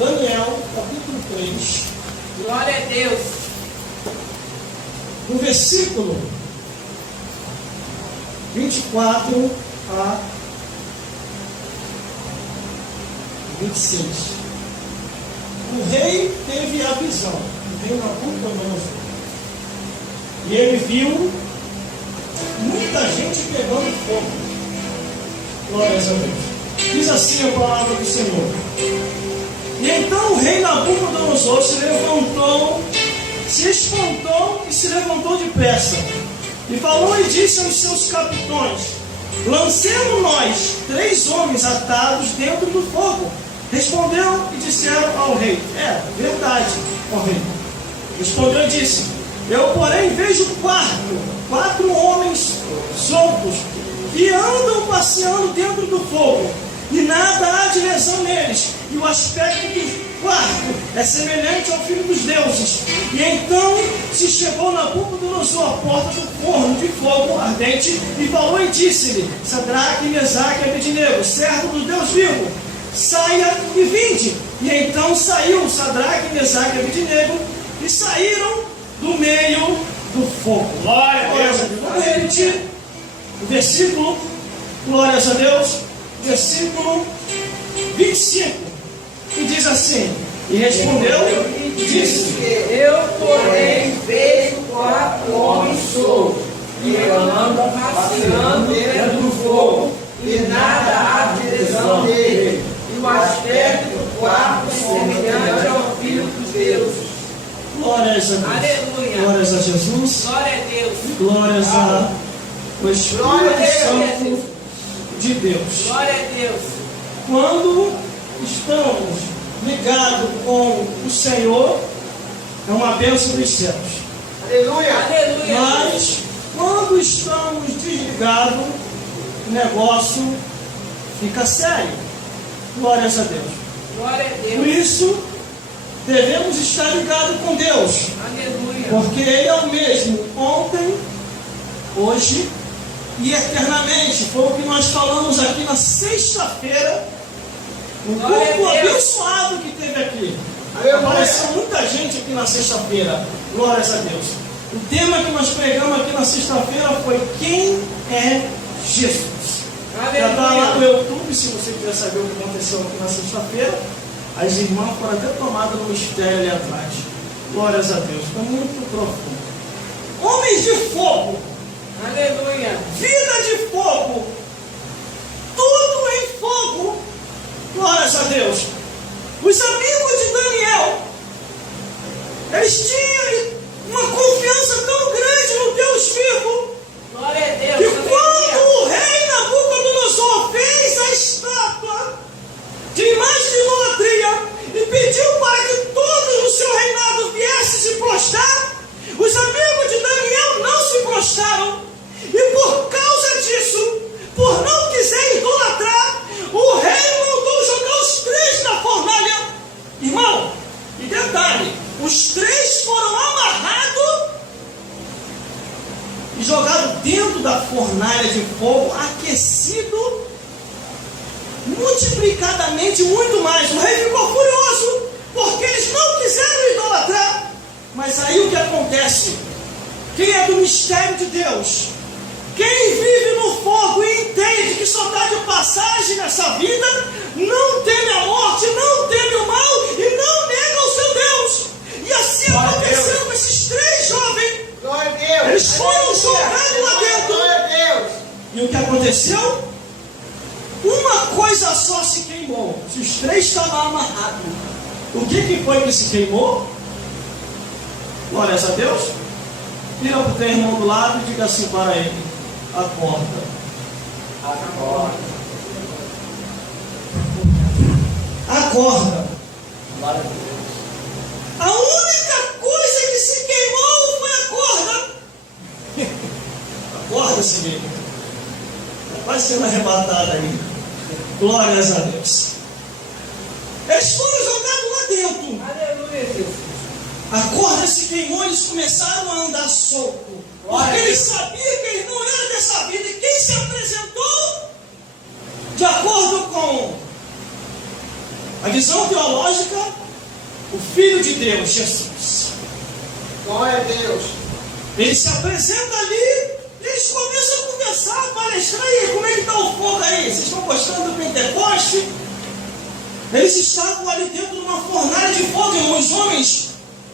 Daniel, capítulo 3. Glória a Deus. No versículo 24 a 26. O rei teve a visão, o rei Nabucodonosor, e ele viu muita gente pegando fogo. Glórias a Deus. Diz assim a palavra do Senhor. E então o rei Nabucodonosor se levantou, se espantou e se levantou depressa. E falou e disse aos seus capitões: lancemos nós 3 homens atados dentro do fogo. Responderam e disseram ao rei: é verdade, ó rei. Respondeu e disse: eu, porém, vejo 4 homens soltos que andam passeando dentro do fogo, e nada há de lesão neles, e o aspecto do quarto é semelhante ao filho dos deuses. E então se chegou Nabucodonosor à porta do forno de fogo ardente, e falou e disse-lhe: Sadraque, Mesaque e Abednego, servo do Deus vivo, saia e vinde. E então saiu Sadraque, Mesaque e Abednego, e saíram do meio do fogo. Glória a Deus. Vamos repetir o versículo, glórias a Deus, versículo 25, que diz assim: e respondeu e disse: eu, porém, vejo 4 homens soltos, que andam passeando dentro do fogo, e nada há de lesão nele, e o aspecto do quarto é semelhante ao filho dos deuses. Glórias a Deus. Aleluia. Glórias a Jesus. Glória a Deus. Glórias ao Espírito Santo de Deus. Glória a Deus. Quando estamos ligados com o Senhor, é uma bênção dos céus. Aleluia. Aleluia. Mas quando estamos desligados, o negócio fica sério. Glórias a Deus. Glória a Deus. Por isso, devemos estar ligados com Deus. Aleluia. Porque Ele é o mesmo ontem, hoje e eternamente. Foi o que nós falamos aqui na sexta-feira. Um culto abençoado que teve aqui. Apareceu muita gente aqui na sexta-feira. Glórias a Deus. O tema que nós pregamos aqui na sexta-feira foi: quem é Jesus? Já está lá no YouTube, se você quiser saber o que aconteceu aqui na sexta-feira. As irmãs foram até tomadas no mistério ali atrás. Glórias a Deus. Está muito profundo. Homens de fogo. Aleluia. Vida de fogo. Tudo em fogo. Glórias a Deus. Os amigos de Daniel, eles tinham uma confiança tão grande no Deus vivo, Glória a Deus. que quando o rei Nabucodonosor fez a estátua de imagem de idolatria e pediu para que todos no seu reinado viessem se prostrar, os amigos de Daniel não se prostraram. E por causa disso, por não quiser idolatrar, o rei mandou jogar os 3 na fornalha. Irmão, e detalhe, os 3 foram amarrados e jogados dentro da fornalha de fogo, aquecido multiplicadamente muito mais. O rei ficou furioso porque eles não quiseram idolatrar. Mas aí o que acontece? Quem é do mistério de Deus, quem vive no fogo e entende que só está de passagem nessa vida, não teme a morte, não teme o mal e não nega o seu Deus. E assim aconteceu com esses 3 jovens. Glória a Deus. Eles foram jogados lá dentro. Glória a Deus. E o que aconteceu? Uma coisa só se queimou. Se os 3 estavam amarrados, o que foi que se queimou? Glórias a Deus. Vira para o teu irmão do lado e diga assim para ele: acorda. Acorda. Acorda. Glória a Deus. A única coisa que se queimou foi a corda. Acorda, Senhor. Está quase sendo arrebatado aí. Glórias a Deus. Eles foram jogados lá dentro. Aleluia, Jesus. A corda se queimou e eles começaram a andar solto. Porque eles sabiam que eles não eram dessa vida. E quem se apresentou, de acordo com A visão teológica, o Filho de Deus, Jesus. Glória a Deus. Ele se apresenta ali, eles começam a conversar, palestrar aí, como é que está o fogo aí? Vocês estão gostando do Pentecoste? Eles estavam ali dentro de uma fornalha de fogo, irmãos. Os homens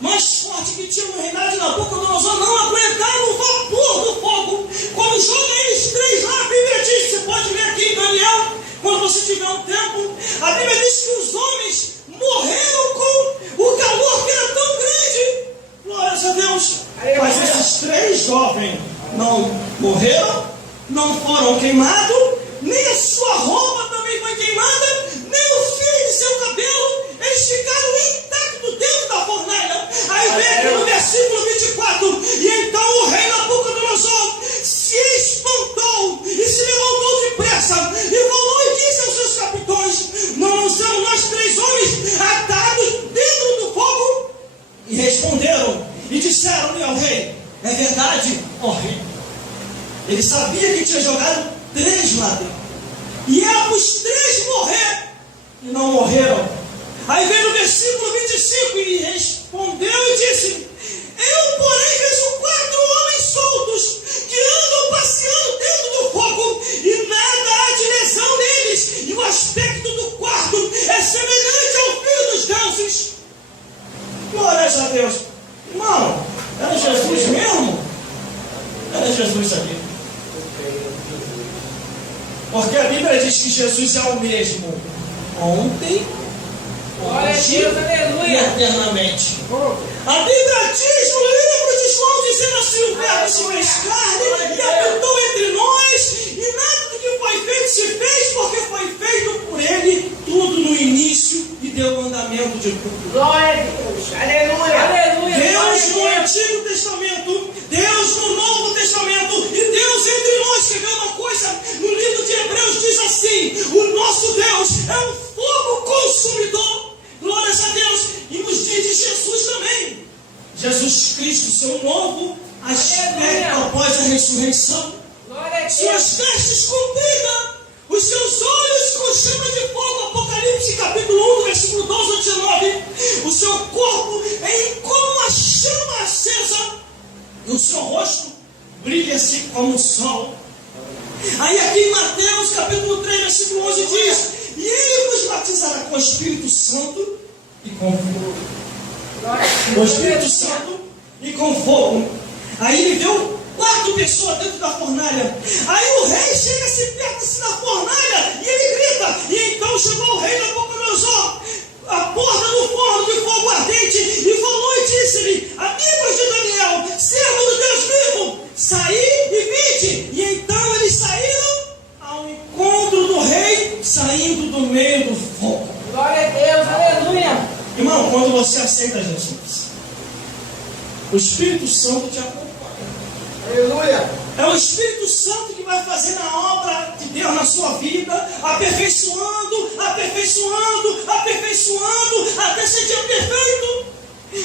mais fortes que tinham no reinado de Nabucodonosor não aguentaram o vapor do fogo. Quando joga eles três lá, a Bíblia diz, você pode ler aqui em Daniel, quando você tiver um tempo, a Bíblia diz que os homens morreram com o calor que era tão grande. Glórias a Deus. Mas esses três jovens não morreram, não foram queimados, nem a sua roupa também foi queimada, nem o fio de seu cabelo, eles ficaram intactos dentro da fornalha. Aí vem aqui no versículo 24, e então o rei Nabucodonosor se espantou e se levantou depressa e falou e disse aos seus capitões: não são nós três homens atados dentro do fogo? E responderam e disseram-lhe ao rei: é verdade, ó rei. Ele sabia que tinha jogado três lá dentro, e era para os três morrer, e não morreram. Aí vem no versículo 25, e respondeu e disse: eu, porém, vejo 4 homens soltos, que andam passeando dentro do fogo, e nada há de lesão neles, e o aspecto do quarto é semelhante ao fio dos deuses. Glórias a Deus. Irmão, era Jesus mesmo? Era Jesus ali. Porque a Bíblia diz que Jesus é o mesmo ontem, hoje e eternamente. A Bíblia diz no livro de João, dizendo assim: o verbo se fez carne e habitou entre nós, e nada do que foi feito se fez, porque foi feito por ele tudo no início, e deu mandamento de tudo. Glória a Deus. Aleluia. Aleluia. Deus no Antigo Testamento, Deus no Novo Testamento, e Deus entre nós. Quer ver uma coisa? No livro de Hebreus diz assim: o nosso Deus é um fogo consumidor. Glórias a Deus. E nos diz de Jesus também. Jesus Cristo, seu novo aspecto após a ressurreição. Suas vestes compridas, os seus olhos com chama de fogo. Apocalipse capítulo 1, versículo 12 a 19. O seu corpo é como uma chama acesa, e o seu rosto brilha-se como o sol. Aí aqui em Mateus capítulo 3, versículo 11 diz: e ele vos batizará com o Espírito Santo e com fogo. Com o Espírito Santo e com fogo. Aí ele viu 4 pessoas dentro da fornalha. Aí o rei chega, se perto da fornalha, e ele grita. E então chegou o rei Nabucodonosor à porta do forno de fogo ardente, e falou e disse-lhe: amigos de Daniel, servo do Deus vivo, saí e vinde. E então eles saíram ao encontro do rei, saindo do meio do fogo. Glória a Deus, aleluia. Irmão, quando você aceita Jesus, o Espírito Santo te acompanha. Aleluia. É o Espírito Santo que vai fazer a obra de Deus na sua vida, aperfeiçoando, aperfeiçoando, aperfeiçoando, até ser dia perfeito.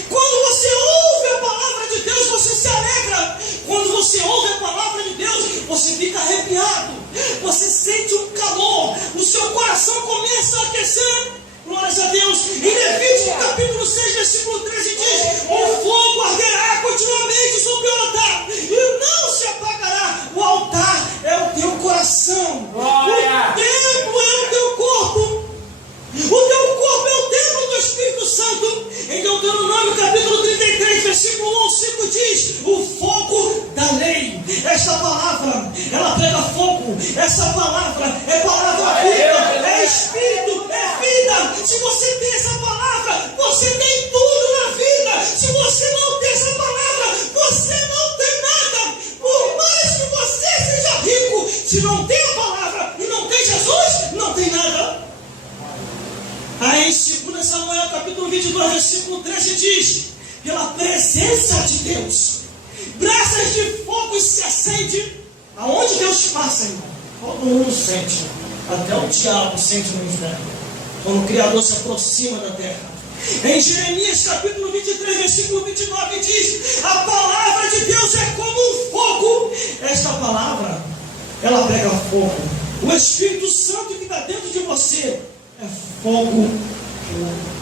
Quando você ouve a palavra de Deus, você se alegra. Quando você ouve a palavra de Deus, você fica arrepiado. Você sente um calor, o seu coração começa a aquecer. Glórias a Deus. Em Levítico capítulo 6, versículo 13 diz: o fogo arderá continuamente sobre o altar, e não se apagará. O altar é o teu coração. Glória. O templo é o teu corpo. O teu corpo é o templo do Espírito Santo. Em Deuteronômio capítulo 33, versículo 1, 5 diz: o fogo da lei. Esta palavra, ela pega fogo. Essa palavra é palavra viva, é Espírito, é vida. Se você tem essa palavra, você tem tudo na vida. Se você não tem essa palavra, você não tem nada. Por mais que você seja rico, se não tem a palavra e não tem Jesus, não tem nada. Aí em 2 Samuel capítulo 22, versículo 13 diz: pela presença de Deus, brasas de fogo se acendem. Aonde Deus passa, irmão, todo mundo sente. Até o diabo sente no inferno, quando o Criador se aproxima da terra. Em Jeremias capítulo 23, versículo 29 diz: a palavra de Deus é como um fogo. Esta palavra, ela pega fogo. O Espírito Santo que está dentro de você é fogo o